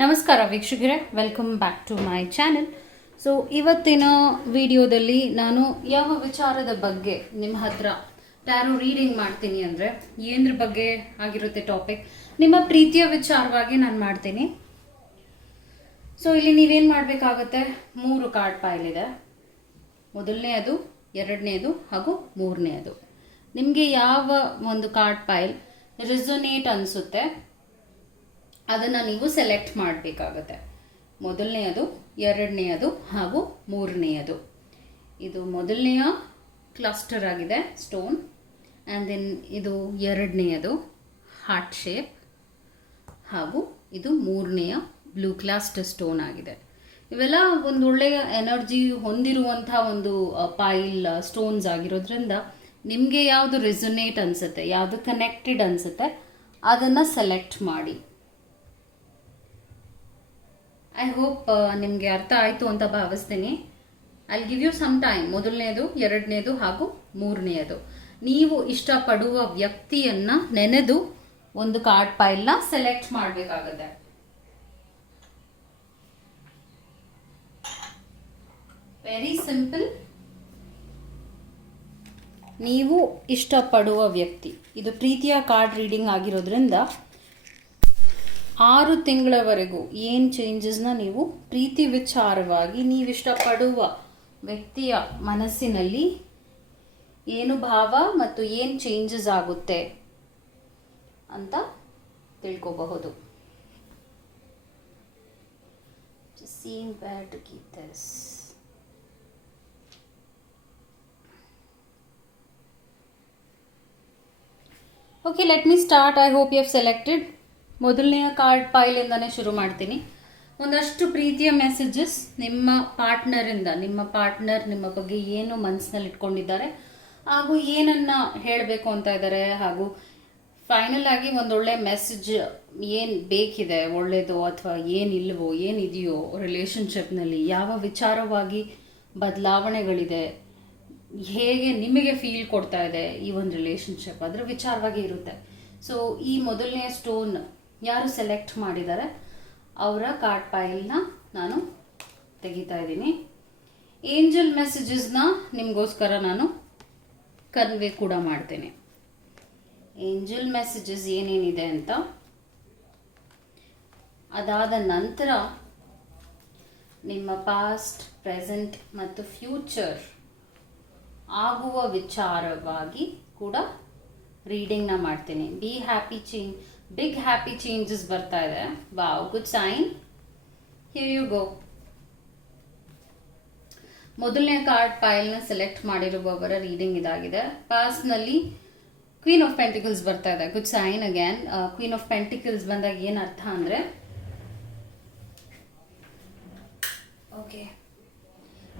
ನಮಸ್ಕಾರ ವೀಕ್ಷಕರೇ, welcome back to my channel. So ಇವತ್ತಿನ ವಿಡಿಯೋದಲ್ಲಿ ನಾನು ಯಾವ ವಿಚಾರದ ಬಗ್ಗೆ ನಿಮ್ಮ ಹತ್ರ ಟ್ಯಾರೋ ರೀಡಿಂಗ್ ಮಾಡ್ತೀನಿ ಅಂದರೆ ಏನರ ಬಗ್ಗೆ ಆಗಿರುತ್ತೆ ಟಾಪಿಕ್, ನಿಮ್ಮ ಪ್ರೀತಿಯ ವಿಚಾರವಾಗಿ ನಾನು ಮಾಡ್ತೀನಿ. ಸೊ ಇಲ್ಲಿ ನೀವೇನು ಮಾಡಬೇಕಾಗುತ್ತೆ, 3 ಕಾರ್ಡ್ ಪೈಲ್ ಇದೆ. ಮೊದಲನೆಯದು, ಎರಡನೇದು ಹಾಗೂ ಮೂರನೆಯದು. ನಿಮಗೆ ಯಾವ ಒಂದು ಕಾರ್ಡ್ ಪೈಲ್ ರೆಸೊನೇಟ್ ಅನಿಸುತ್ತೆ ಅದನ್ನು ನೀವು ಸೆಲೆಕ್ಟ್ ಮಾಡಬೇಕಾಗತ್ತೆ. ಮೊದಲನೆಯದು, ಎರಡನೆಯದು ಹಾಗೂ ಮೂರನೆಯದು. ಇದು ಮೊದಲನೆಯ ಕ್ಲಸ್ಟರ್ ಆಗಿದೆ ಸ್ಟೋನ್, ಆ್ಯಂಡ್ ದೆನ್ ಇದು ಎರಡನೆಯದು ಹಾರ್ಟ್ ಶೇಪ್, ಹಾಗೂ ಇದು ಮೂರನೆಯ ಬ್ಲೂ ಕ್ಲಾಸ್ಟ್ ಸ್ಟೋನ್ ಆಗಿದೆ. ಇವೆಲ್ಲ ಒಂದು ಒಳ್ಳೆಯ ಎನರ್ಜಿ ಹೊಂದಿರುವಂಥ ಒಂದು ಪೈಲ್ ಸ್ಟೋನ್ಸ್ ಆಗಿರೋದ್ರಿಂದ ನಿಮಗೆ ಯಾವುದು ರೆಸೊನೇಟ್ ಅನಿಸುತ್ತೆ, ಯಾವುದು ಕನೆಕ್ಟೆಡ್ ಅನಿಸುತ್ತೆ ಅದನ್ನು ಸೆಲೆಕ್ಟ್ ಮಾಡಿ. ಐ ಹೋಪ್ ನಿಮಗೆ ಅರ್ಥ ಆಯಿತು ಅಂತ ಭಾವಿಸ್ತೀನಿ. I give you some time. ಮೊದಲನೇದು, ಎರಡನೇದು ಹಾಗೂ ಮೂರನೆಯದು. ನೀವು ಇಷ್ಟಪಡುವ ವ್ಯಕ್ತಿಯನ್ನ ನೆನೆದು ಒಂದು ಕಾರ್ಡ್ ಪೈಲ್ನ ಸೆಲೆಕ್ಟ್ ಮಾಡಬೇಕಾಗುತ್ತೆ. Very simple. ನೀವು ಇಷ್ಟಪಡುವ ವ್ಯಕ್ತಿ, ಇದು ಪ್ರೀತಿಯ ಕಾರ್ಡ್ ರೀಡಿಂಗ್ ಆಗಿರೋದ್ರಿಂದ 6 ತಿಂಗಳವರೆಗೂ ಏನು ಚೇಂಜಸ್ನ ನೀವು ಪ್ರೀತಿ ವಿಚಾರವಾಗಿ ನೀವಿಷ್ಟಪಡುವ ವ್ಯಕ್ತಿಯ ಮನಸ್ಸಿನಲ್ಲಿ ಏನು ಭಾವ ಮತ್ತು ಏನು ಚೇಂಜಸ್ ಆಗುತ್ತೆ ಅಂತ ತಿಳ್ಕೋಬಹುದು. Okay, let me start. I hope you have selected. ಮೊದಲನೆಯ ಕಾರ್ಡ್ ಪೈಲಿಂದನೇ ಶುರು ಮಾಡ್ತೀನಿ. ಒಂದಷ್ಟು ಪ್ರೀತಿಯ ಮೆಸೇಜಸ್ ನಿಮ್ಮ ಪಾರ್ಟ್ನರಿಂದ. ನಿಮ್ಮ ಪಾರ್ಟ್ನರ್ ನಿಮ್ಮ ಬಗ್ಗೆ ಏನು ಮನಸ್ಸಿನಲ್ಲಿ ಇಟ್ಕೊಂಡಿದ್ದಾರೆ ಹಾಗೂ ಏನನ್ನ ಹೇಳಬೇಕು ಅಂತ ಇದ್ದಾರೆ, ಹಾಗೂ ಫೈನಲ್ ಆಗಿ ಒಂದೊಳ್ಳೆ ಮೆಸೇಜ್ ಏನು ಬೇಕಿದೆ, ಒಳ್ಳೆಯದು ಅಥವಾ ಏನಿಲ್ವೋ, ಏನಿದೆಯೋ ರಿಲೇಷನ್ಶಿಪ್ನಲ್ಲಿ, ಯಾವ ವಿಚಾರವಾಗಿ ಬದಲಾವಣೆಗಳಿದೆ, ಹೇಗೆ ನಿಮಗೆ ಫೀಲ್ ಕೊಡ್ತಾ ಇದೆ ಈ ಒಂದು ರಿಲೇಷನ್ಶಿಪ್, ಅದರ ವಿಚಾರವಾಗಿ ಇರುತ್ತೆ. ಸೊ ಈ ಮೊದಲನೆಯ ಸ್ಟೋನ್ ಯಾರು ಸೆಲೆಕ್ಟ್ ಮಾಡಿದ್ದಾರೆ ಅವರ ಕಾರ್ಡ್ ಪೈಲ್ನ ನಾನು ತೆಗಿತಾ ಇದ್ದೀನಿ. ಏಂಜಲ್ ಮೆಸೇಜಸ್ನ ನಿಮಗೋಸ್ಕರ ನಾನು ಕನ್ವೆ ಕೂಡ ಮಾಡ್ತೇನೆ. ಏಂಜಲ್ ಮೆಸೇಜಸ್ ಏನೇನಿದೆ ಅಂತ. ಅದಾದ ನಂತರ ನಿಮ್ಮ ಪಾಸ್ಟ್, ಪ್ರೆಸೆಂಟ್ ಮತ್ತು ಫ್ಯೂಚರ್ ಆಗುವ ವಿಚಾರವಾಗಿ ಕೂಡ ರೀಡಿಂಗ್ನ ಮಾಡ್ತೀನಿ. ಬಿಗ್ ಹ್ಯಾಪಿ ಚೇಂಜಸ್ ಬರ್ತಾ ಇದೆ. Wow, good sign. Here you go. ಮೊದಲನೇ ಕಾರ್ಡ್ ಪೈಲ್ನ ಸೆಲೆಕ್ಟ್ ಮಾಡಿರುವವರ ರೀಡಿಂಗ್ ಇದಾಗಿದೆ. ಪಾಸ್ಟ್ನಲ್ಲಿ ಕ್ವೀನ್ ಆಫ್ ಪೆಂಟಿಕಲ್ಸ್ ಬರ್ತಾ ಇದೆ. Good sign again. Queen of pentacles ಬಂದಾಗ ಏನು ಅರ್ಥ ಅಂದರೆ, okay,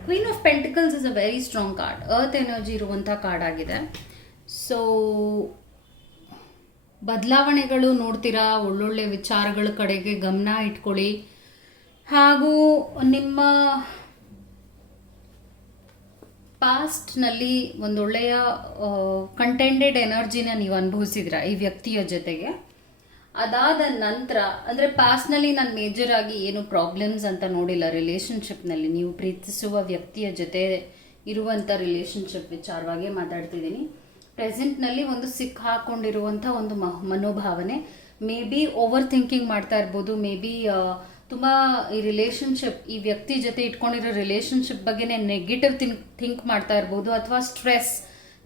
queen of pentacles is a very strong card. Earth energy ಇರುವಂಥ ಕಾರ್ಡ್ ಆಗಿದೆ. ಸೊ ಬದಲಾವಣೆಗಳು ನೋಡ್ತೀರಾ, ಒಳ್ಳೊಳ್ಳೆ ವಿಚಾರಗಳ ಕಡೆಗೆ ಗಮನ ಇಟ್ಕೊಳ್ಳಿ, ಹಾಗೂ ನಿಮ್ಮ ಪಾಸ್ಟ್ನಲ್ಲಿ ಒಂದೊಳ್ಳೆಯ ಕಂಟೆಂಟೆಡ್ ಎನರ್ಜಿನ ನೀವು ಅನುಭವಿಸಿದ್ರ ಈ ವ್ಯಕ್ತಿಯ ಜೊತೆಗೆ. ಅದಾದ ನಂತರ ಅಂದರೆ ಪಾಸ್ಟ್ನಲ್ಲಿ ನಾನು ಮೇಜರ್ ಆಗಿ ಏನು ಪ್ರಾಬ್ಲಮ್ಸ್ ಅಂತ ನೋಡಿಲ್ಲ ರಿಲೇಷನ್ಶಿಪ್ನಲ್ಲಿ. ನೀವು ಪ್ರೀತಿಸುವ ವ್ಯಕ್ತಿಯ ಜೊತೆ ಇರುವಂಥ ರಿಲೇಷನ್ಶಿಪ್ ವಿಚಾರವಾಗಿ ಮಾತಾಡ್ತಿದ್ದೀನಿ. ಪ್ರೆಸೆಂಟ್ನಲ್ಲಿ ಒಂದು ಸಿಕ್ಕಾಕೊಂಡಿರುವಂಥ ಒಂದು ಮನೋಭಾವನೆ. ಮೇ ಬಿ ಓವರ್ ಥಿಂಕಿಂಗ್ ಮಾಡ್ತಾ ಇರ್ಬೋದು. ಮೇ ಬಿ ತುಂಬ ಈ ರಿಲೇಷನ್ಶಿಪ್, ಈ ವ್ಯಕ್ತಿ ಜೊತೆ ಇಟ್ಕೊಂಡಿರೋ ರಿಲೇಷನ್ಶಿಪ್ ಬಗ್ಗೆನೇ ನೆಗೆಟಿವ್ ಥಿಂಕ್ ಮಾಡ್ತಾ ಇರ್ಬೋದು, ಅಥವಾ ಸ್ಟ್ರೆಸ್.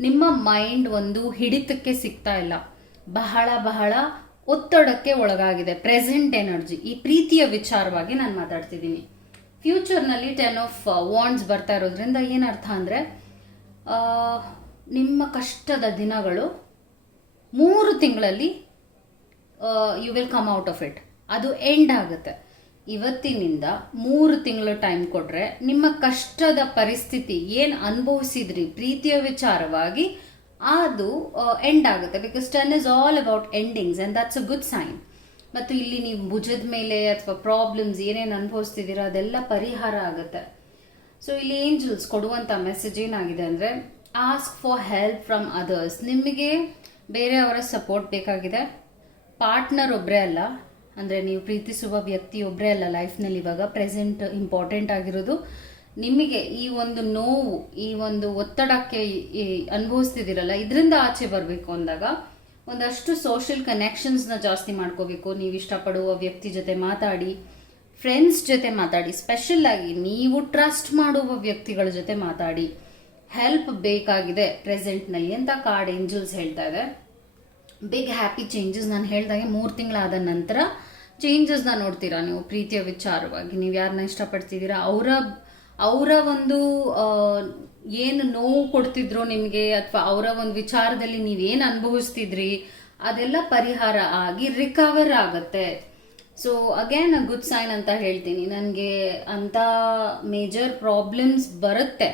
ನಿಮ್ಮ ಮೈಂಡ್ ಒಂದು ಹಿಡಿತಕ್ಕೆ ಸಿಗ್ತಾ ಇಲ್ಲ, ಬಹಳ ಒತ್ತಡಕ್ಕೆ ಒಳಗಾಗಿದೆ. ಪ್ರೆಸೆಂಟ್ ಎನರ್ಜಿ, ಈ ಪ್ರೀತಿಯ ವಿಚಾರವಾಗಿ ನಾನು ಮಾತಾಡ್ತಿದ್ದೀನಿ. ಫ್ಯೂಚರ್ನಲ್ಲಿ 10 ಆಫ್ ವಾಂಡ್ಸ್ ಬರ್ತಾ ಇರೋದ್ರಿಂದ ಏನರ್ಥ ಅಂದರೆ, ನಿಮ್ಮ ಕಷ್ಟದ ದಿನಗಳು 3 ತಿಂಗಳಲ್ಲಿ you will come out of it. ಅದು ಎಂಡ್ ಆಗುತ್ತೆ. ಇವತ್ತಿನಿಂದ 3 ತಿಂಗಳು ಟೈಮ್ ಕೊಟ್ಟರೆ ನಿಮ್ಮ ಕಷ್ಟದ ಪರಿಸ್ಥಿತಿ ಏನು ಅನುಭವಿಸಿದ್ರಿ ಪ್ರೀತಿಯ ವಿಚಾರವಾಗಿ ಅದು ಎಂಡ್ ಆಗುತ್ತೆ. Because 10 is all about endings and that's a good sign. ಮತ್ತು ಇಲ್ಲಿ ನೀವು ಭುಜದ ಮೇಲೆ ಅಥವಾ ಪ್ರಾಬ್ಲಮ್ಸ್ ಏನೇನು ಅನುಭವಿಸ್ತಿದ್ದೀರಾ ಅದೆಲ್ಲ ಪರಿಹಾರ ಆಗುತ್ತೆ. ಸೊ ಇಲ್ಲಿ ಏಂಜಲ್ಸ್ ಕೊಡುವಂಥ ಮೆಸೇಜ್ ಏನಾಗಿದೆ ಅಂದರೆ, ask for help from others. ನಿಮಗೆ ಬೇರೆಯವರ ಸಪೋರ್ಟ್ ಬೇಕಾಗಿದೆ. ಪಾರ್ಟ್ನರ್ ಒಬ್ಬರೇ ಅಲ್ಲ, ಅಂದರೆ ನೀವು ಪ್ರೀತಿಸುವ ವ್ಯಕ್ತಿ ಒಬ್ಬರೇ ಅಲ್ಲ ಲೈಫ್ನಲ್ಲಿ, ಇವಾಗ ಪ್ರೆಸೆಂಟ್ ಇಂಪಾರ್ಟೆಂಟ್ ಆಗಿರೋದು ನಿಮಗೆ ಈ ಒಂದು ನೋವು, ಈ ಒಂದು ಒತ್ತಡಕ್ಕೆ ಅನುಭವಿಸ್ತಿದ್ದೀರಲ್ಲ, ಇದರಿಂದ ಆಚೆ ಬರಬೇಕು ಅಂದಾಗ ಒಂದಷ್ಟು ಸೋಷಿಯಲ್ ಕನೆಕ್ಷನ್ಸ್ನ ಜಾಸ್ತಿ ಮಾಡ್ಕೋಬೇಕು. ನೀವು ಇಷ್ಟಪಡುವ ವ್ಯಕ್ತಿ ಜೊತೆ ಮಾತಾಡಿ, ಫ್ರೆಂಡ್ಸ್ ಜೊತೆ ಮಾತಾಡಿ, ಸ್ಪೆಷಲ್ ಆಗಿ ನೀವು ಟ್ರಸ್ಟ್ ಮಾಡುವ ವ್ಯಕ್ತಿಗಳ ಜೊತೆ ಮಾತಾಡಿ. ಹೆಲ್ಪ್ ಬೇಕಾಗಿದೆ ಪ್ರೆಸೆಂಟ್ನಲ್ಲಿ ಅಂತ ಕಾರ್ಡ್ ಏಂಜಲ್ಸ್ ಹೇಳ್ತಾ ಇದೆ. ಬಿಗ್ ಹ್ಯಾಪಿ ಚೇಂಜಸ್, ನಾನು ಹೇಳಿದಾಗೆ 3 ತಿಂಗಳಾದ ನಂತರ ಚೇಂಜಸ್ನ ನೋಡ್ತೀರಾ ನೀವು ಪ್ರೀತಿಯ ವಿಚಾರವಾಗಿ. ನೀವು ಯಾರನ್ನ ಇಷ್ಟಪಡ್ತಿದ್ದೀರಾ ಅವರ ಒಂದು ಏನು ನೋವು ಕೊಡ್ತಿದ್ರು ನಿಮಗೆ, ಅಥವಾ ಅವರ ಒಂದು ವಿಚಾರದಲ್ಲಿ ನೀವೇನು ಅನುಭವಿಸ್ತಿದ್ರಿ ಅದೆಲ್ಲ ಪರಿಹಾರ ಆಗಿ ರಿಕವರ್ ಆಗುತ್ತೆ. ಸೊ ಅಗೇನ್ ಗುಡ್ ಸೈನ್ ಅಂತ ಹೇಳ್ತೀನಿ. ನನಗೆ ಅಂಥ ಮೇಜರ್ ಪ್ರಾಬ್ಲಮ್ಸ್ ಬರುತ್ತೆ,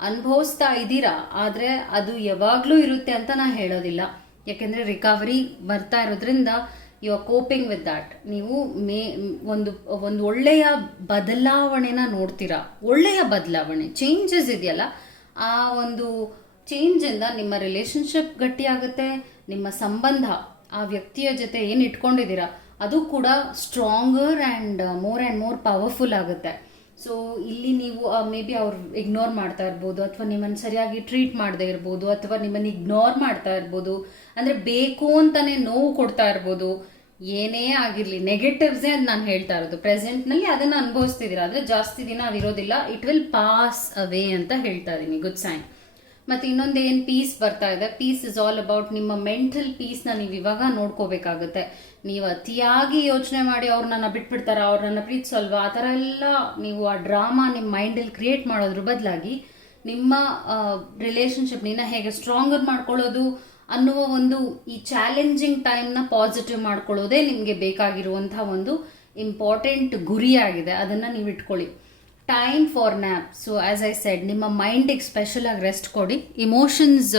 ಅನುಭವಿಸ್ತಾ ಇದ್ದೀರಾ, ಆದರೆ ಅದು ಯಾವಾಗಲೂ ಇರುತ್ತೆ ಅಂತ ನಾನು ಹೇಳೋದಿಲ್ಲ. ಯಾಕೆಂದರೆ ರಿಕವರಿ ಬರ್ತಾ ಇರೋದ್ರಿಂದ you are coping with that. ನೀವು ಒಂದು ಒಳ್ಳೆಯ ಬದಲಾವಣೆನ ನೋಡ್ತೀರಾ. ಒಳ್ಳೆಯ ಬದಲಾವಣೆ, ಚೇಂಜಸ್ ಇದೆಯಲ್ಲ, ಆ ಒಂದು ಚೇಂಜಿಂದ ನಿಮ್ಮ ರಿಲೇಶನ್ಶಿಪ್ ಗಟ್ಟಿಯಾಗುತ್ತೆ. ನಿಮ್ಮ ಸಂಬಂಧ ಆ ವ್ಯಕ್ತಿಯ ಜೊತೆ ಏನು ಇಟ್ಕೊಂಡಿದ್ದೀರಾ ಅದು ಕೂಡ ಸ್ಟ್ರಾಂಗರ್ ಆ್ಯಂಡ್ ಮೋರ್ ಪವರ್ಫುಲ್ ಆಗುತ್ತೆ. ಸೊ ಇಲ್ಲಿ ನೀವು ಮೇ ಬಿ ಅವ್ರು ಇಗ್ನೋರ್ ಮಾಡ್ತಾ ಇರ್ಬೋದು, ಅಥವಾ ನಿಮ್ಮನ್ನು ಸರಿಯಾಗಿ ಟ್ರೀಟ್ ಮಾಡದೇ ಇರ್ಬೋದು, ಅಥವಾ ನಿಮ್ಮನ್ನು ಇಗ್ನೋರ್ ಮಾಡ್ತಾ ಇರ್ಬೋದು, ಅಂದರೆ ಬೇಕು ಅಂತಾನೆ ನೋವು ಕೊಡ್ತಾ ಇರ್ಬೋದು. ಏನೇ ಆಗಿರಲಿ, ನೆಗೆಟಿವ್ಸೇ ಅಂತ ನಾನು ಹೇಳ್ತಾ ಇರೋದು. ಪ್ರೆಸೆಂಟ್ನಲ್ಲಿ ಅದನ್ನು ಅನುಭವಿಸ್ತಿದ್ದೀರಾ, ಆದರೆ ಜಾಸ್ತಿ ದಿನ ಅದಿರೋದಿಲ್ಲ. ಇಟ್ ವಿಲ್ ಪಾಸ್ ಅವೇ ಅಂತ ಹೇಳ್ತಾ ಇದ್ದೀನಿ. Good sign. ಮತ್ತು ಇನ್ನೊಂದು ಏನು ಪೀಸ್ ಬರ್ತಾ ಇದೆ, ಪೀಸ್ ಇಸ್ ಆಲ್ ಅಬೌಟ್ ನಿಮ್ಮ ಮೆಂಟಲ್ ಪೀಸ್ನ ನೀವು ಇವಾಗ ನೋಡ್ಕೋಬೇಕಾಗುತ್ತೆ. ನೀವು ಅತಿಯಾಗಿ ಯೋಚನೆ ಮಾಡಿ ಅವ್ರು ನನ್ನ ಬಿಟ್ಬಿಡ್ತಾರ, ಅವ್ರು ನನ್ನ ಪ್ರೀತಿಸಲ್ವಾ, ಆ ಥರ ಎಲ್ಲ ನೀವು ಆ ಡ್ರಾಮಾ ನಿಮ್ಮ ಮೈಂಡಲ್ಲಿ ಕ್ರಿಯೇಟ್ ಮಾಡೋದ್ರ ಬದಲಾಗಿ ನಿಮ್ಮ ರಿಲೇಶನ್ಶಿಪ್ನ ಹೇಗೆ ಸ್ಟ್ರಾಂಗರ್ ಮಾಡ್ಕೊಳ್ಳೋದು ಅನ್ನುವ ಒಂದು ಈ ಚಾಲೆಂಜಿಂಗ್ ಟೈಮ್ನ ಪಾಸಿಟಿವ್ ಮಾಡ್ಕೊಳ್ಳೋದೇ ನಿಮಗೆ ಬೇಕಾಗಿರುವಂತಹ ಒಂದು ಇಂಪಾರ್ಟೆಂಟ್ ಗುರಿಯಾಗಿದೆ. ಅದನ್ನು ನೀವು ಇಟ್ಕೊಳ್ಳಿ. Time for nap. So as I said, ನಿಮ್ಮ ಮೈಂಡಿಗೆ ಸ್ಪೆಷಲ್ ಆಗಿ ರೆಸ್ಟ್ ಕೊಡಿ. ಇಮೋಷನ್ಸ್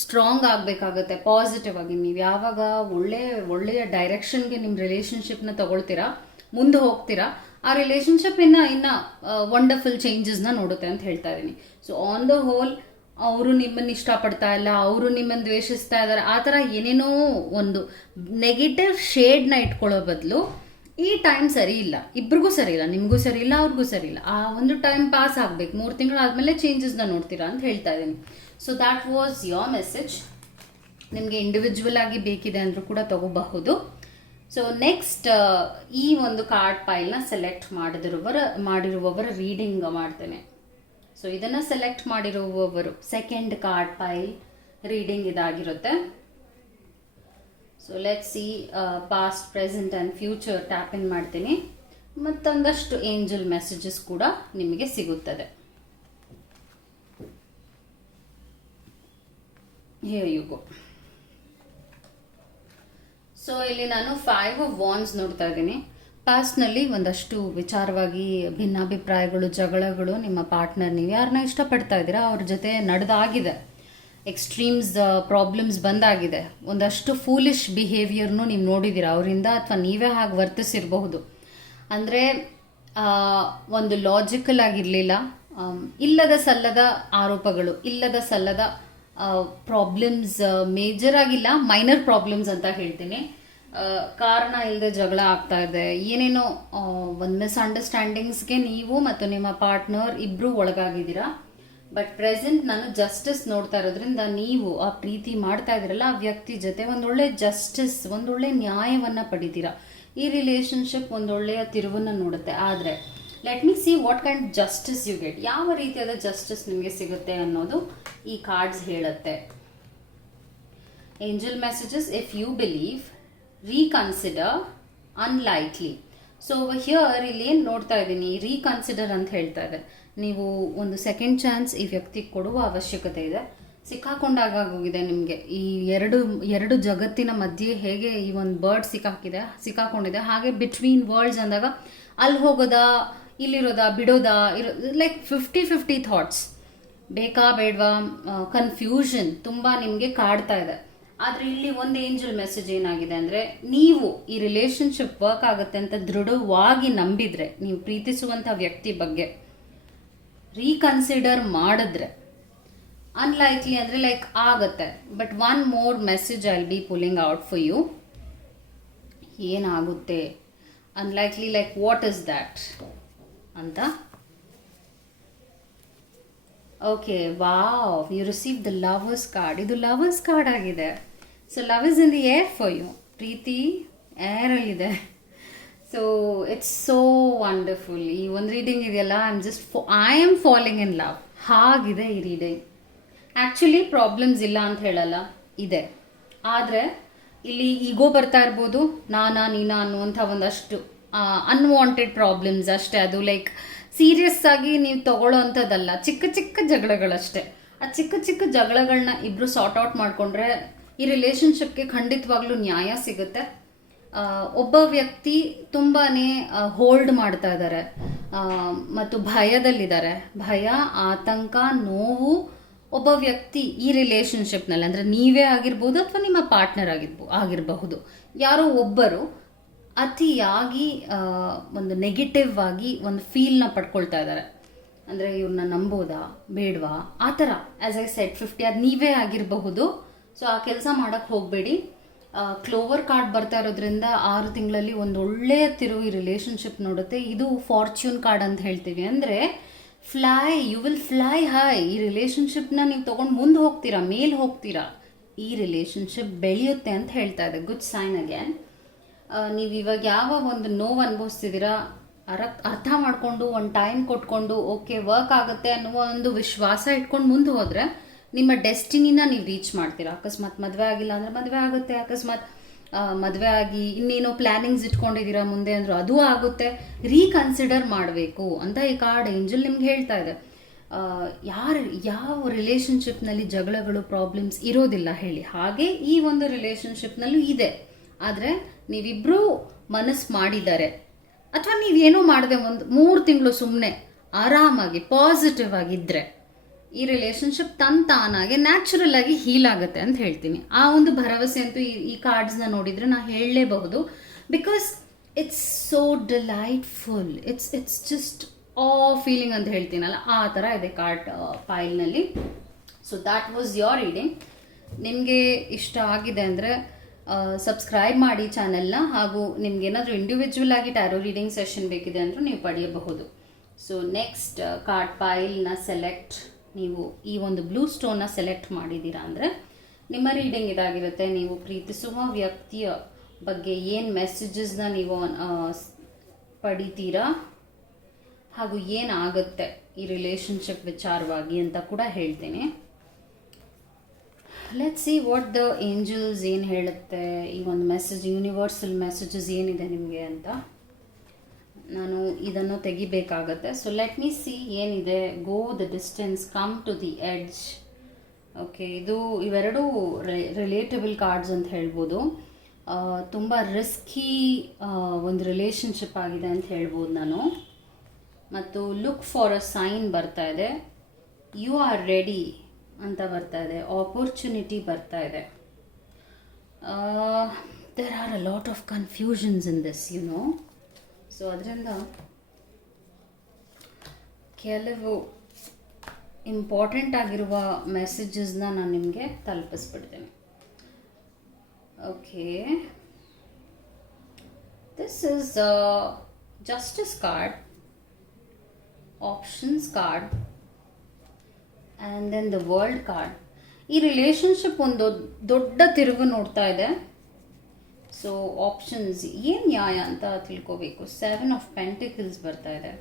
ಸ್ಟ್ರಾಂಗ್ ಆಗಬೇಕಾಗುತ್ತೆ ಪಾಸಿಟಿವ್ ಆಗಿ. ನೀವು ಯಾವಾಗ ಒಳ್ಳೆಯ ಡೈರೆಕ್ಷನ್ಗೆ ನಿಮ್ಮ ರಿಲೇಷನ್ಶಿಪ್ನ ತಗೊಳ್ತೀರಾ, ಮುಂದೆ ಹೋಗ್ತೀರಾ, ಆ ರಿಲೇಷನ್ಶಿಪ್ ಇನ್ನ ವಂಡರ್ಫುಲ್ ಚೇಂಜಸ್ನ ನೋಡುತ್ತೆ ಅಂತ ಹೇಳ್ತಾ ಇದ್ದೀನಿ. ಸೊ ಆನ್ ದ ಹೋಲ್ ಅವರು ನಿಮ್ಮನ್ನು ಇಷ್ಟಪಡ್ತಾ ಇಲ್ಲ, ಅವರು ನಿಮ್ಮನ್ನು ದ್ವೇಷಿಸ್ತಾ ಇದ್ದಾರೆ, ಆ ಥರ ಏನೇನೋ ಒಂದು ನೆಗೆಟಿವ್ ಶೇಡ್ನ ಇಟ್ಕೊಳ್ಳೋ ಬದಲು ಈ ಟೈಮ್ ಸರಿ ಇಲ್ಲ, ಇಬ್ರಿಗೂ ಸರಿ ಇಲ್ಲ, ನಿಮಗೂ ಸರಿ ಇಲ್ಲ, ಅವ್ರಿಗೂ ಸರಿ ಇಲ್ಲ, ಆ ಒಂದು ಟೈಮ್ ಪಾಸ್ ಆಗಬೇಕು. 3 ತಿಂಗಳಾದಮೇಲೆ ಚೇಂಜಸ್ನ ನೋಡ್ತೀರಾ ಅಂತ ಹೇಳ್ತಾ ಇದ್ದೀನಿ. So that was your message. ನಿಮಗೆ ಇಂಡಿವಿಜುವಲ್ ಆಗಿ ಬೇಕಿದೆ ಅಂದರೂ ಕೂಡ ತಗೋಬಹುದು. ಸೊ ನೆಕ್ಸ್ಟ್ ಈ ಒಂದು ಕಾರ್ಡ್ ಪೈಲ್ನ ಸೆಲೆಕ್ಟ್ ಮಾಡಿರುವವರ ರೀಡಿಂಗ್ ಮಾಡ್ತೇನೆ. ಸೊ ಇದನ್ನು ಸೆಲೆಕ್ಟ್ ಮಾಡಿರುವವರು ಸೆಕೆಂಡ್ ಕಾರ್ಡ್ ಪೈಲ್ ರೀಡಿಂಗ್ ಇದಾಗಿರುತ್ತೆ. So let's see past, present and future tap in ಮಾಡ್ತೀನಿ. ಮತ್ತೊಂದಷ್ಟು ಏಂಜಲ್ ಮೆಸೇಜಸ್ ಕೂಡ ನಿಮಗೆ ಸಿಗುತ್ತದೆ. Here you go. ಸೊ ಇಲ್ಲಿ ನಾನು 5 ಆಫ್ ವಾಂಡ್ಸ್ ನೋಡ್ತಾ ಇದ್ದೀನಿ. ಪಾಸ್ಟ್ನಲ್ಲಿ ಒಂದಷ್ಟು ವಿಚಾರವಾಗಿ ಭಿನ್ನಾಭಿಪ್ರಾಯಗಳು, ಜಗಳಗಳು, ನಿಮ್ಮ ಪಾರ್ಟ್ನರ್, ನೀವು ಯಾರನ್ನ ಇಷ್ಟಪಡ್ತಾ ಇದ್ದೀರಾ ಅವ್ರ ಜೊತೆ ನಡೆದಾಗಿದೆ. ಎಕ್ಸ್ಟ್ರೀಮ್ಸ್ ಪ್ರಾಬ್ಲಮ್ಸ್ ಬಂದಾಗಿದೆ. ಒಂದಷ್ಟು ಫೂಲಿಶ್ ಬಿಹೇವಿಯರ್ನು ನೀವು ನೋಡಿದ್ದೀರಾ ಅವರಿಂದ, ಅಥವಾ ನೀವೇ ಹಾಗೆ ವರ್ತಿಸಿರಬಹುದು. ಅಂದರೆ ಒಂದು ಲಾಜಿಕಲ್ ಆಗಿರಲಿಲ್ಲ, ಇಲ್ಲದ ಸಲ್ಲದ ಆರೋಪಗಳು, ಇಲ್ಲದ ಸಲ್ಲದ ಪ್ರಾಬ್ಲಮ್ಸ್, ಮೇಜರ್ ಆಗಿಲ್ಲ, ಮೈನರ್ ಪ್ರಾಬ್ಲಮ್ಸ್ ಅಂತ ಹೇಳ್ತೀನಿ. ಕಾರಣ ಇಲ್ಲದೆ ಜಗಳ ಆಗ್ತಾ ಇದೆ, ಏನೇನೋ ಒಂದು ಮಿಸ್ಅಂಡರ್ಸ್ಟ್ಯಾಂಡಿಂಗ್ಸ್ಗೆ ನೀವು ಮತ್ತು ನಿಮ್ಮ ಪಾರ್ಟ್ನರ್ ಇಬ್ಬರೂ ಒಳಗಾಗಿದ್ದೀರಾ. ಬಟ್ ಪ್ರೆಸೆಂಟ್ ನಾನು ಜಸ್ಟಿಸ್ ನೋಡ್ತಾ ಇರೋದ್ರಿಂದ ನೀವು ಆ ಪ್ರೀತಿ ಮಾಡ್ತಾ ಇದ್ದೀರಲ್ಲ ಆ ವ್ಯಕ್ತಿ ಜೊತೆ ಒಂದೊಳ್ಳೆ ಜಸ್ಟಿಸ್, ಒಂದೊಳ್ಳೆ ನ್ಯಾಯವನ್ನು ಪಡಿತೀರಾ. ಈ ರಿಲೇಷನ್ಶಿಪ್ ಒಂದೊಳ್ಳೆಯ ತಿರುವನ್ನು ನೋಡುತ್ತೆ. ಆದರೆ let me see what kind justice you get. ಯಾವ ರೀತಿಯಾದ ಜಸ್ಟಿಸ್ ನಿಮಗೆ ಸಿಗುತ್ತೆ ಅನ್ನೋದು ಈ ಕಾರ್ಡ್ಸ್ ಹೇಳುತ್ತೆ. Angel messages, if you believe, reconsider, unlikely. So here ಇಲ್ಲಿ ಏನು ನೋಡ್ತಾ ಇದ್ದೀನಿ, ರೀಕನ್ಸಿಡರ್ ಅಂತ ಹೇಳ್ತಾ ಇದೆ. ನೀವು ಒಂದು ಸೆಕೆಂಡ್ ಚಾನ್ಸ್ ಈ ವ್ಯಕ್ತಿಗೆ ಕೊಡುವ ಅವಶ್ಯಕತೆ ಇದೆ. ಸಿಕ್ಕಾಕೊಂಡಾಗೋಗಿದೆ ನಿಮಗೆ. ಈ ಎರಡು ಜಗತ್ತಿನ ಮಧ್ಯೆ ಹೇಗೆ ಈ ಒಂದು ಬರ್ಡ್ ಸಿಕ್ಕಾಕೊಂಡಿದೆ, ಹಾಗೆ ಬಿಟ್ವೀನ್ ವರ್ಲ್ಡ್ಸ್ ಅಂದಾಗ ಅಲ್ಲಿ ಹೋಗೋದಾ, ಇಲ್ಲಿರೋದಾ, ಬಿಡೋದಾ, ಲೈಕ್ 50-50 ಥಾಟ್ಸ್. ಬೇಕಾ ಬೇಡವಾ, ಕನ್ಫ್ಯೂಷನ್ ತುಂಬ ನಿಮಗೆ ಕಾಡ್ತಾ ಇದೆ. ಆದರೆ ಇಲ್ಲಿ ಒಂದು ಏಂಜಲ್ ಮೆಸೇಜ್ ಏನಾಗಿದೆ ಅಂದರೆ, ನೀವು ಈ ರಿಲೇಷನ್ಶಿಪ್ ವರ್ಕ್ ಆಗುತ್ತೆ ಅಂತ ದೃಢವಾಗಿ ನಂಬಿದ್ರೆ, ನೀವು ಪ್ರೀತಿಸುವಂಥ ವ್ಯಕ್ತಿ ಬಗ್ಗೆ ರೀಕನ್ಸಿಡರ್ ಮಾಡಿದ್ರೆ, ಅನ್ಲೈಕ್ಲಿ ಅಂದರೆ ಲೈಕ್ ಆಗುತ್ತೆ. But one more message I will be pulling out for you. ಏನಾಗುತ್ತೆ, unlikely like what is that ಅಂತ. Okay, wow, you receive the lovers card. ಇದು ಲವರ್ಸ್ ಕಾರ್ಡ್ ಆಗಿದೆ. So love is in the air for you. ಪ್ರೀತಿ ಏರಲ್ಲಿದೆ. So it's so wonderful. ಈ ಒಂದು reading ಇದೆಯಲ್ಲ, I am falling in love ಹಾಗಿದೆ ಈ ರೀಡಿಂಗ್. ಆ್ಯಕ್ಚುಲಿ ಪ್ರಾಬ್ಲಮ್ಸ್ ಇಲ್ಲ ಅಂತ ಹೇಳಲ್ಲ, ಇದೆ. ಆದರೆ ಇಲ್ಲಿ ಈಗೋ ಬರ್ತಾ ಇರ್ಬೋದು, ನೀನಾ ಅನ್ನುವಂಥ ಒಂದಷ್ಟು ಅನ್ವಾಂಟೆಡ್ ಪ್ರಾಬ್ಲಮ್ಸ್ ಅಷ್ಟೇ. ಅದು ಲೈಕ್ ಸೀರಿಯಸ್ ಆಗಿ ನೀವು ತಗೊಳ್ಳೋ ಅಂಥದ್ದಲ್ಲ, ಚಿಕ್ಕ ಚಿಕ್ಕ ಜಗಳಗಳಷ್ಟೇ. ಆ ಚಿಕ್ಕ ಚಿಕ್ಕ ಜಗಳಗಳನ್ನ ಇಬ್ಬರು ಸಾರ್ಟ್ ಔಟ್ ಮಾಡಿಕೊಂಡ್ರೆ ಈ ರಿಲೇಷನ್ಶಿಪ್ಗೆ ಖಂಡಿತವಾಗ್ಲೂ ನ್ಯಾಯ ಸಿಗುತ್ತೆ. ಒಬ್ಬ ವ್ಯಕ್ತಿ ತುಂಬಾ ಹೋಲ್ಡ್ ಮಾಡ್ತಾ ಇದ್ದಾರೆ ಮತ್ತು ಭಯದಲ್ಲಿದ್ದಾರೆ. ಭಯ, ಆತಂಕ, ನೋವು ಒಬ್ಬ ವ್ಯಕ್ತಿ ಈ ರಿಲೇಷನ್ಶಿಪ್ನಲ್ಲಿ, ಅಂದರೆ ನೀವೇ ಆಗಿರ್ಬೋದು ಅಥವಾ ನಿಮ್ಮ ಪಾರ್ಟ್ನರ್ ಆಗಿರಬಹುದು, ಯಾರೋ ಒಬ್ಬರು ಅತಿಯಾಗಿ ಒಂದು ನೆಗೆಟಿವ್ ಆಗಿ ಒಂದು ಫೀಲ್ನ ಪಡ್ಕೊಳ್ತಾ ಇದ್ದಾರೆ. ಅಂದರೆ ಇವ್ರನ್ನ ನಂಬೋದಾ ಬೇಡವಾ ಆ ಥರ. ಆ್ಯಸ್ ಐ ಸೆಟ್ 50 ಅದು ನೀವೇ ಆಗಿರಬಹುದು. ಸೊ ಆ ಕೆಲಸ ಮಾಡೋಕ್ಕೆ ಹೋಗಬೇಡಿ. ಕ್ಲೋವರ್ ಕಾರ್ಡ್ ಬರ್ತಾ ಇರೋದ್ರಿಂದ 6 ತಿಂಗಳಲ್ಲಿ ಒಂದು ಒಳ್ಳೆಯ ತಿರುವು ಈ ರಿಲೇಷನ್ಶಿಪ್ ನೋಡುತ್ತೆ. ಇದು ಫಾರ್ಚ್ಯೂನ್ ಕಾರ್ಡ್ ಅಂತ ಹೇಳ್ತೀವಿ. ಅಂದರೆ ಯು ವಿಲ್ ಫ್ಲೈ ಹೈ. ಈ ರಿಲೇಷನ್ಶಿಪ್ನ ನೀವು ತೊಗೊಂಡು ಮುಂದೆ ಹೋಗ್ತೀರಾ, ಮೇಲೆ ಹೋಗ್ತೀರಾ. ಈ ರಿಲೇಷನ್ಶಿಪ್ ಬೆಳೆಯುತ್ತೆ ಅಂತ ಹೇಳ್ತಾ ಇದೆ. Good sign again. ನೀವು ಇವಾಗ ಯಾವ ಒಂದು ನೋವು ಅನುಭವಿಸ್ತಿದ್ದೀರಾ ಅರ್ಥ ಮಾಡಿಕೊಂಡು ಒಂದು ಟೈಮ್ ಕೊಟ್ಕೊಂಡು ಓಕೆ ವರ್ಕ್ ಆಗುತ್ತೆ ಅನ್ನುವ ಒಂದು ವಿಶ್ವಾಸ ಇಟ್ಕೊಂಡು ಮುಂದೆ ಹೋದರೆ ನಿಮ್ಮ ಡೆಸ್ಟಿನಿನ ನೀವು ರೀಚ್ ಮಾಡ್ತೀರಾ. ಅಕಸ್ಮಾತ್ ಮದುವೆ ಆಗಿಲ್ಲ ಅಂದರೆ ಮದುವೆ ಆಗುತ್ತೆ. ಅಕಸ್ಮಾತ್ ಮದುವೆ ಆಗಿ ಇನ್ನೇನೋ ಪ್ಲ್ಯಾನಿಂಗ್ಸ್ ಇಟ್ಕೊಂಡಿದ್ದೀರಾ ಮುಂದೆ ಅಂದರೂ ಅದು ಆಗುತ್ತೆ. ರೀಕನ್ಸಿಡರ್ ಮಾಡಬೇಕು ಅಂತ ಈ ಕಾರ್ಡ್ ಏಂಜಲ್ ನಿಮ್ಗೆ ಹೇಳ್ತಾ ಇದೆ. ಯಾವ ರಿಲೇಷನ್ಶಿಪ್ನಲ್ಲಿ ಜಗಳಗಳು ಪ್ರಾಬ್ಲಮ್ಸ್ ಇರೋದಿಲ್ಲ ಹೇಳಿ, ಹಾಗೆ ಈ ಒಂದು ರಿಲೇಷನ್ಶಿಪ್ನಲ್ಲೂ ಇದೆ. ಆದರೆ ನೀವಿಬ್ಬರೂ ಮನಸ್ಸು ಮಾಡಿದ್ದಾರೆ, ಅಥವಾ ನೀವೇನೋ ಮಾಡದೆ ಒಂದು 3 ತಿಂಗಳು ಸುಮ್ಮನೆ ಆರಾಮಾಗಿ ಪಾಸಿಟಿವ್ ಆಗಿದ್ದರೆ ಈ ರಿಲೇಷನ್ಶಿಪ್ ತಾನಾಗೆ ನ್ಯಾಚುರಲ್ ಆಗಿ ಹೀಲ್ ಆಗುತ್ತೆ ಅಂತ ಹೇಳ್ತೀನಿ. ಆ ಒಂದು ಭರವಸೆ ಅಂತೂ ಈ ಕಾರ್ಡ್ಸ್ನ ನೋಡಿದರೆ ನಾನು ಹೇಳಲೇಬಹುದು. Because it's so delightful. It's just feeling ಅಂತ ಹೇಳ್ತೀನಲ್ಲ, ಆ ಥರ ಇದೆ ಕಾರ್ಡ್ ಫೈಲ್ನಲ್ಲಿ. So that was your reading. ನಿಮಗೆ ಇಷ್ಟ ಆಗಿದೆ ಅಂದರೆ ಸಬ್ಸ್ಕ್ರೈಬ್ ಮಾಡಿ ಚಾನೆಲ್ನ. ಹಾಗೂ ನಿಮ್ಗೇನಾದರೂ ಇಂಡಿವಿಜುವಲ್ ಆಗಿ ಟ್ಯಾರೋ ರೀಡಿಂಗ್ ಸೆಷನ್ ಬೇಕಿದೆ ಅಂದರೂ ನೀವು ಪಡೆಯಬಹುದು. ಸೊ ನೆಕ್ಸ್ಟ್ ಕಾರ್ಡ್ ಫೈಲ್ನ ಸೆಲೆಕ್ಟ್, ನೀವು ಈ ಒಂದು ಬ್ಲೂ ಸ್ಟೋನ್ನ ಸೆಲೆಕ್ಟ್ ಮಾಡಿದ್ದೀರಾ ಅಂದರೆ ನಿಮ್ಮ ರೀಡಿಂಗ್ ಇದಾಗಿರುತ್ತೆ. ನೀವು ಪ್ರೀತಿಸುವ ವ್ಯಕ್ತಿಯ ಬಗ್ಗೆ ಏನು ಮೆಸೇಜಸ್ನ ನೀವು ಪಡಿತೀರಾ ಹಾಗೂ ಏನಾಗುತ್ತೆ ಈ ರಿಲೇಷನ್ಶಿಪ್ ವಿಚಾರವಾಗಿ ಅಂತ ಕೂಡ ಹೇಳ್ತೀನಿ. Let's see what the angels ಏನು ಹೇಳುತ್ತೆ, ಈ ಒಂದು ಮೆಸೇಜ್, ಯೂನಿವರ್ಸಲ್ ಮೆಸೇಜಸ್ ಏನಿದೆ ನಿಮಗೆ ಅಂತ. ನಾನು ಇದನ್ನು ತೆಗಿಬೇಕಾಗತ್ತೆ. ಸೊ ಲೆಟ್ ಮೀ ಸಿ ಏನಿದೆ. Go the distance, come to the edge. Okay, ಇವೆರಡೂ ರಿಲೇಟಬಲ್ ಕಾರ್ಡ್ಸ್ ಅಂತ ಹೇಳ್ಬೋದು. ತುಂಬ ರಿಸ್ಕಿ ಒಂದು ರಿಲೇಷನ್ಶಿಪ್ ಆಗಿದೆ ಅಂತ ಹೇಳ್ಬೋದು ನಾನು. ಮತ್ತು ಲುಕ್ ಫಾರ್ ಅ ಸೈನ್ ಬರ್ತಾ ಇದೆ. ಯು ಆರ್ ರೆಡಿ ಅಂತ ಬರ್ತಾ ಇದೆ. ಆಪರ್ಚುನಿಟಿ ಬರ್ತಾ ಇದೆ. There are a lot of confusions in this, you know. So ಅದರಿಂದ ಕೆಲವು ಇಂಪಾರ್ಟೆಂಟ್ ಆಗಿರುವ ಮೆಸೇಜಸ್ನ ನಾನು ನಿಮಗೆ ತಲುಪಿಸ್ಬಿಡ್ತೇನೆ. Okay, this is justice card, options card, and then the world card. ಈ ರಿಲೇಷನ್ಶಿಪ್ ಒಂದು ದೊಡ್ಡ ತಿರುವು ನೋಡ್ತಾ ಇದೆ. ಸೊ ಆಪ್ಷನ್ಸ್ ಏನು ನ್ಯಾಯ ಅಂತ ತಿಳ್ಕೋಬೇಕು. 7 ಆಫ್ ಪೆಂಟಿಕಲ್ಸ್ ಬರ್ತಾ ಇದೆ.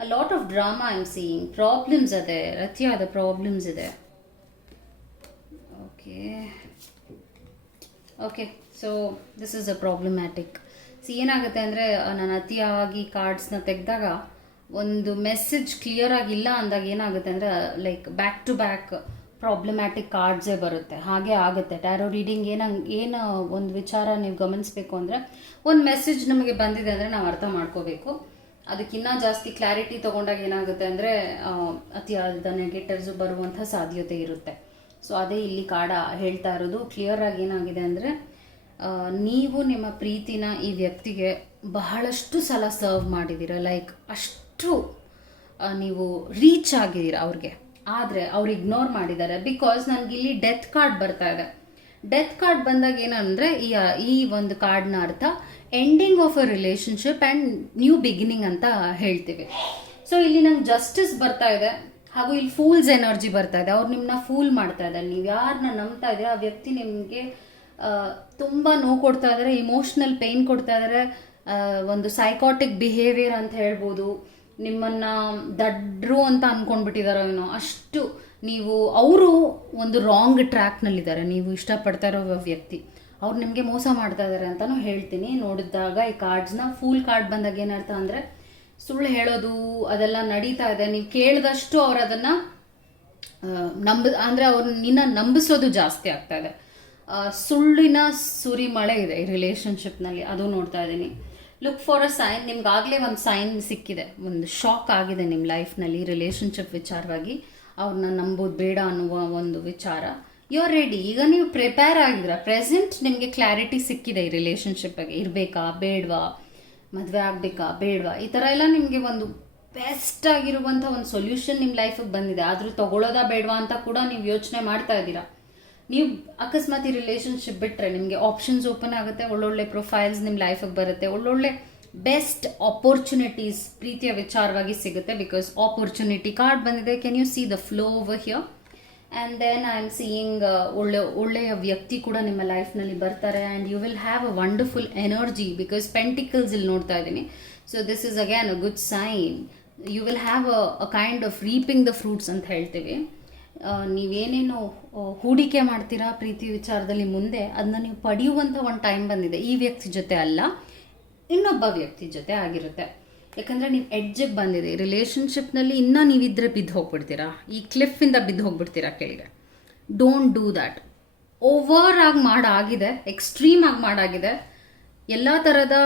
ಅ lot of drama I am seeing. Problems ಇದೆ, ಅತಿಯಾದ ಪ್ರಾಬ್ಲಮ್ಸ್ ಇದೆ. Okay, so this is a problematic. ಏನಾಗುತ್ತೆ ಅಂದರೆ ನಾನು ಅತಿಯಾಗಿ ಕಾರ್ಡ್ಸ್ನ ತೆಗೆದಾಗ ಒಂದು ಮೆಸೇಜ್ ಕ್ಲಿಯರ್ ಆಗಿಲ್ಲ ಅಂದಾಗ ಏನಾಗುತ್ತೆ ಅಂದರೆ like back to back problematic ಕಾರ್ಡ್ಸೇ ಬರುತ್ತೆ. ಹಾಗೆ ಆಗುತ್ತೆ ಟ್ಯಾರೋ ರೀಡಿಂಗ್. ಏನು ಒಂದು ವಿಚಾರ ನೀವು ಗಮನಿಸಬೇಕು ಅಂದರೆ, ಒಂದು ಮೆಸೇಜ್ ನಮಗೆ ಬಂದಿದೆ ಅಂದರೆ ನಾವು ಅರ್ಥ ಮಾಡ್ಕೋಬೇಕು. ಅದಕ್ಕಿಂತ ಜಾಸ್ತಿ ಕ್ಲಾರಿಟಿ ತೊಗೊಂಡಾಗ ಏನಾಗುತ್ತೆ ಅಂದರೆ ಅತಿಯಾದ ನೆಗೆಟಿವ್ಸು ಬರುವಂಥ ಸಾಧ್ಯತೆ ಇರುತ್ತೆ. ಸೊ ಅದೇ ಇಲ್ಲಿ ಕಾರ್ಡ್ ಹೇಳ್ತಾ ಇರೋದು. ಕ್ಲಿಯರ್ ಆಗಿ ಏನಾಗಿದೆ ಅಂದರೆ, ನೀವು ನಿಮ್ಮ ಪ್ರೀತಿನ ಈ ವ್ಯಕ್ತಿಗೆ ಬಹಳಷ್ಟು ಸಲ ಸರ್ವ್ ಮಾಡಿದ್ದೀರ. ಲೈಕ್ ಅಷ್ಟು ನೀವು ರೀಚ್ ಆಗಿದ್ದೀರ ಅವ್ರಿಗೆ. ಆದರೆ ಅವ್ರು ಇಗ್ನೋರ್ ಮಾಡಿದ್ದಾರೆ. ಬಿಕಾಸ್ ನನಗಿಲ್ಲಿ ಡೆತ್ ಕಾರ್ಡ್ ಬರ್ತಾ ಇದೆ. ಡೆತ್ ಕಾರ್ಡ್ ಬಂದಾಗ ಏನಂದರೆ ಈ ಒಂದು ಕಾರ್ಡ್ನ ಅರ್ಥ ending of a relationship and new beginning ಅಂತ ಹೇಳ್ತೀವಿ. ಸೊ ಇಲ್ಲಿ ನಂಗೆ ಜಸ್ಟಿಸ್ ಬರ್ತಾ ಇದೆ, ಹಾಗೂ ಇಲ್ಲಿ ಫೂಲ್ಸ್ ಎನರ್ಜಿ ಬರ್ತಾ ಇದೆ. ಅವ್ರು ನಿಮ್ಮನ್ನ ಫೂಲ್ ಮಾಡ್ತಾ ಇದ್ದಾರೆ. ನೀವು ಯಾರನ್ನ ನಂಬ್ತಾ ಇದ್ದೀರಾ ಆ ವ್ಯಕ್ತಿ ನಿಮಗೆ ತುಂಬ ನೋವು ಕೊಡ್ತಾ ಇದ್ದಾರೆ, ಇಮೋಷ್ನಲ್ ಪೇಯ್ನ್ ಕೊಡ್ತಾ ಇದ್ದಾರೆ, ಒಂದು ಸೈಕಾಟಿಕ್ ಬಿಹೇವಿಯರ್ ಅಂತ ಹೇಳ್ಬೋದು. ನಿಮ್ಮನ್ನು ದಡ್ರು ಅಂತ ಅಂದ್ಕೊಂಡ್ಬಿಟ್ಟಿದಾರೋ ಏನೋ, ಅಷ್ಟು ನೀವು ಅವರು ಒಂದು ರಾಂಗ್ ಟ್ರ್ಯಾಕ್ನಲ್ಲಿದ್ದಾರೆ. ನೀವು ಇಷ್ಟಪಡ್ತಾ ಇರೋ ವ್ಯಕ್ತಿ ಅವ್ರು ನಿಮಗೆ ಮೋಸ ಮಾಡ್ತಾ ಇದ್ದಾರೆ ಅಂತಲೂ ಹೇಳ್ತೀನಿ. ನೋಡಿದಾಗ ಈ ಕಾರ್ಡ್ಸ್ನ ಫೂಲ್ ಕಾರ್ಡ್ ಬಂದಾಗ ಏನರ್ಥ ಅಂದರೆ ಸುಳ್ಳು ಹೇಳೋದು ಅದೆಲ್ಲ ನಡೀತಾ ಇದೆ. ನೀವು ಕೇಳಿದಷ್ಟು ಅವ್ರು ಅದನ್ನು ಅಂದರೆ ಅವ್ರು ನಿನ್ನ ನಂಬಿಸೋದು ಜಾಸ್ತಿ ಆಗ್ತಾ ಇದೆ. ಸುಳ್ಳಿನ ಸುರಿಮಳೆ ಇದೆ ಈ ರಿಲೇಷನ್ಶಿಪ್ನಲ್ಲಿ, ಅದು ನೋಡ್ತಾ ಇದ್ದೀನಿ. Look for a sign. ನಿಮ್ಗಾಗಲೇ ಒಂದು ಸೈನ್ ಸಿಕ್ಕಿದೆ, ಒಂದು ಶಾಕ್ ಆಗಿದೆ ನಿಮ್ಮ ಲೈಫ್ನಲ್ಲಿ ರಿಲೇಷನ್ಶಿಪ್ ವಿಚಾರವಾಗಿ. ಅವ್ರನ್ನ ನಂಬೋದು ಬೇಡ ಅನ್ನುವ ಒಂದು ವಿಚಾರ. You are ready. ಈಗ ನೀವು ಪ್ರಿಪೇರ್ ಆಗಿದ್ದೀರಾ. ಪ್ರೆಸೆಂಟ್ ನಿಮಗೆ ಕ್ಲಾರಿಟಿ ಸಿಕ್ಕಿದೆ ಈ ರಿಲೇಷನ್ಶಿಪ್ ಬಗ್ಗೆ. ಇರಬೇಕಾ ಬೇಡವಾ, ಮದುವೆ ಆಗಬೇಕಾ ಬೇಡವಾ, ಈ ಥರ ಎಲ್ಲ ನಿಮಗೆ ಒಂದು ಬೆಸ್ಟ್ ಆಗಿರುವಂಥ ಒಂದು ಸೊಲ್ಯೂಷನ್ ನಿಮ್ಮ ಲೈಫಿಗೆ ಬಂದಿದೆ. ಆದರೂ ತಗೊಳ್ಳೋದಾ ಬೇಡವಾ ಅಂತ ಕೂಡ ನೀವು ಯೋಚನೆ ಮಾಡ್ತಾ ಇದ್ದೀರಾ. ನೀವು ಅಕಸ್ಮಾತ್ ಈ ರಿಲೇಷನ್ಶಿಪ್ ಬಿಟ್ಟರೆ ನಿಮಗೆ ಆಪ್ಷನ್ಸ್ ಓಪನ್ ಆಗುತ್ತೆ. ಒಳ್ಳೊಳ್ಳೆ ಪ್ರೊಫೈಲ್ಸ್ ನಿಮ್ಮ ಲೈಫಿಗೆ ಬರುತ್ತೆ. ಒಳ್ಳೊಳ್ಳೆ ಬೆಸ್ಟ್ ಆಪರ್ಚುನಿಟೀಸ್ ಪ್ರೀತಿಯ ವಿಚಾರವಾಗಿ ಸಿಗುತ್ತೆ. ಬಿಕಾಸ್ ಆಪರ್ಚುನಿಟಿ ಕಾರ್ಡ್ ಬಂದಿದೆ. Can you see the flow over here? And then I am seeing ಒಳ್ಳೆಯ ವ್ಯಕ್ತಿ ಕೂಡ ನಿಮ್ಮ ಲೈಫ್ನಲ್ಲಿ ಬರ್ತಾರೆ. And you will have a wonderful energy. Because pentacles ಇಲ್ಲಿ ನೋಡ್ತಾ ಇದ್ದೀನಿ. So this is again a good sign. You will have a kind of reaping the fruits ಅಂತ ಹೇಳ್ತೀವಿ. ನೀವೇನೇನು ಹೂಡಿಕೆ ಮಾಡ್ತೀರಾ ಪ್ರೀತಿ ವಿಚಾರದಲ್ಲಿ ಮುಂದೆ, ಅದನ್ನ ನೀವು ಪಡೆಯುವಂಥ ಒಂದು ಟೈಮ್ ಬಂದಿದೆ. ಈ ವ್ಯಕ್ತಿ ಜೊತೆ ಅಲ್ಲ, ಇನ್ನೊಬ್ಬ ವ್ಯಕ್ತಿ ಜೊತೆ ಆಗಿರುತ್ತೆ. ಯಾಕಂದರೆ ನೀವು ಎಡ್ಜಿಗೆ ಬಂದಿದೆ ರಿಲೇಷನ್ಶಿಪ್ನಲ್ಲಿ. ಇನ್ನೂ ನೀವಿದ್ರೆ ಬಿದ್ದು ಹೋಗ್ಬಿಡ್ತೀರಾ, ಈ ಕ್ಲಿಫಿಂದ ಬಿದ್ದು ಹೋಗ್ಬಿಡ್ತೀರಾ ಕೆಳಗೆ. Don't do that. ಓವರ್ ಆಗಿ ಮಾಡಾಗಿದೆ, ಎಕ್ಸ್ಟ್ರೀಮ್ ಆಗಿ ಮಾಡಾಗಿದೆ. ಎಲ್ಲ ಥರದ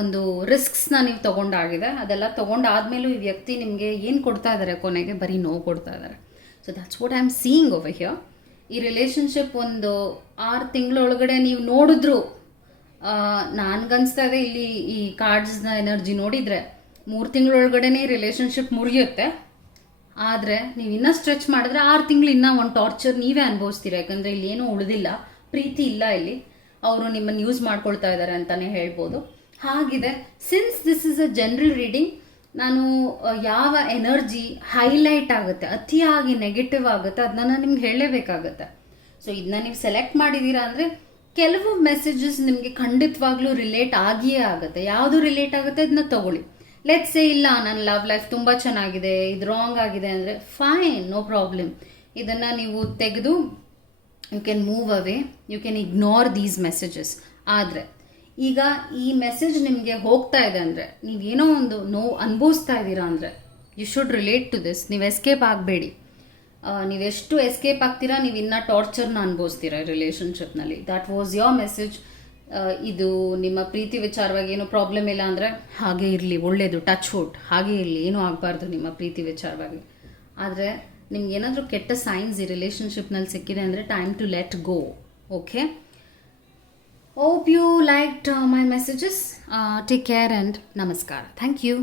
ಒಂದು ರಿಸ್ಕ್ಸ್ನ ನೀವು ತೊಗೊಂಡಾಗಿದೆ. ಅದೆಲ್ಲ ತೊಗೊಂಡಾದ್ಮೇಲೂ ಈ ವ್ಯಕ್ತಿ ನಿಮಗೆ ಏನು ಕೊಡ್ತಾ ಇದ್ದಾರೆ, ಕೊನೆಗೆ ಬರೀ ನೋವು ಕೊಡ್ತಾ ಇದ್ದಾರೆ. So that's what I am seeing over here. ಈ ರಿಲೇಷನ್ಶಿಪ್ ಒಂದು 6 ತಿಂಗಳೊಳಗಡೆ ನೀವು ನೋಡಿದ್ರು, ನನಗನ್ಸ್ತಾ ಇದೆ ಇಲ್ಲಿ ಈ ಕಾರ್ಡ್ಸ್ನ ಎನರ್ಜಿ ನೋಡಿದರೆ 3 ತಿಂಗಳೊಳಗಡೆನೇ ರಿಲೇಷನ್ಶಿಪ್ ಮುರಿಯುತ್ತೆ. ಆದರೆ ನೀವು ಇನ್ನೂ ಸ್ಟ್ರೆಚ್ ಮಾಡಿದ್ರೆ 6 ತಿಂಗಳು ಇನ್ನೂ ಒಂದು ಟಾರ್ಚರ್ ನೀವೇ ಅನುಭವಿಸ್ತೀರ. ಯಾಕಂದರೆ ಇಲ್ಲಿ ಏನೂ ಉಳಿದಿಲ್ಲ, ಪ್ರೀತಿ ಇಲ್ಲ ಇಲ್ಲಿ. ಅವರು ನಿಮ್ಮನ್ನು ಯೂಸ್ ಮಾಡ್ಕೊಳ್ತಾ ಇದ್ದಾರೆ ಅಂತಲೇ ಹೇಳ್ಬೋದು. ಹಾಗಿದೆ. Since this is a general reading, ನಾನು ಯಾವ ಎನರ್ಜಿ ಹೈಲೈಟ್ ಆಗುತ್ತೆ, ಅತಿಯಾಗಿ ನೆಗೆಟಿವ್ ಆಗುತ್ತೆ, ಅದನ್ನ ನಾನು ನಿಮ್ಗೆ ಹೇಳಲೇಬೇಕಾಗತ್ತೆ. ಸೊ ಇದನ್ನ ನೀವು ಸೆಲೆಕ್ಟ್ ಮಾಡಿದ್ದೀರಾ ಅಂದರೆ ಕೆಲವು ಮೆಸೇಜಸ್ ನಿಮಗೆ ಖಂಡಿತವಾಗ್ಲೂ ರಿಲೇಟ್ ಆಗಿಯೇ ಆಗುತ್ತೆ. ಯಾವುದು ರಿಲೇಟ್ ಆಗುತ್ತೆ ಅದನ್ನ ತಗೊಳ್ಳಿ. ಲೆಟ್ಸ್ ಸೇ ಇಲ್ಲ ನನ್ನ ಲವ್ ಲೈಫ್ ತುಂಬ ಚೆನ್ನಾಗಿದೆ, ಇದು ರಾಂಗ್ ಆಗಿದೆ ಅಂದರೆ ಫೈನ್, ನೋ ಪ್ರಾಬ್ಲಮ್. ಇದನ್ನು ನೀವು ತೆಗೆದು you can move away, you can ignore these messages. ಆದರೆ ಈಗ ಈ ಮೆಸೇಜ್ ನಿಮಗೆ ಹೋಗ್ತಾ ಇದೆ ಅಂದರೆ, ನೀವೇನೋ ಒಂದು ನೋವು ಅನುಭವಿಸ್ತಾ ಇದ್ದೀರಾ ಅಂದರೆ you should relate to this. ನೀವು ಎಸ್ಕೇಪ್ ಆಗಬೇಡಿ. ನೀವೆಷ್ಟು ಎಸ್ಕೇಪ್ ಆಗ್ತೀರಾ, ನೀವು ಇನ್ನೂ ಟಾರ್ಚರ್ನ ಅನುಭವಿಸ್ತೀರಾ ರಿಲೇಷನ್ಶಿಪ್ನಲ್ಲಿ. That was your message. ಇದು ನಿಮ್ಮ ಪ್ರೀತಿ ವಿಚಾರವಾಗಿ ಏನೋ ಪ್ರಾಬ್ಲಮ್ ಇಲ್ಲ ಅಂದರೆ ಹಾಗೆ ಇರಲಿ, ಒಳ್ಳೆಯದು, ಟಚ್ ವುಡ್, ಹಾಗೆ ಇರಲಿ, ಏನೂ ಆಗಬಾರ್ದು ನಿಮ್ಮ ಪ್ರೀತಿ ವಿಚಾರವಾಗಿ. ಆದರೆ ನಿಮ್ಗೆ ಏನಾದರೂ ಕೆಟ್ಟ ಸೈನ್ಸ್ ಈ ರಿಲೇಷನ್ಶಿಪ್ನಲ್ಲಿ ಸಿಕ್ಕಿದೆ ಅಂದರೆ time to let go. Okay, hope you liked my messages. Take care and ನಮಸ್ಕಾರ. Thank you.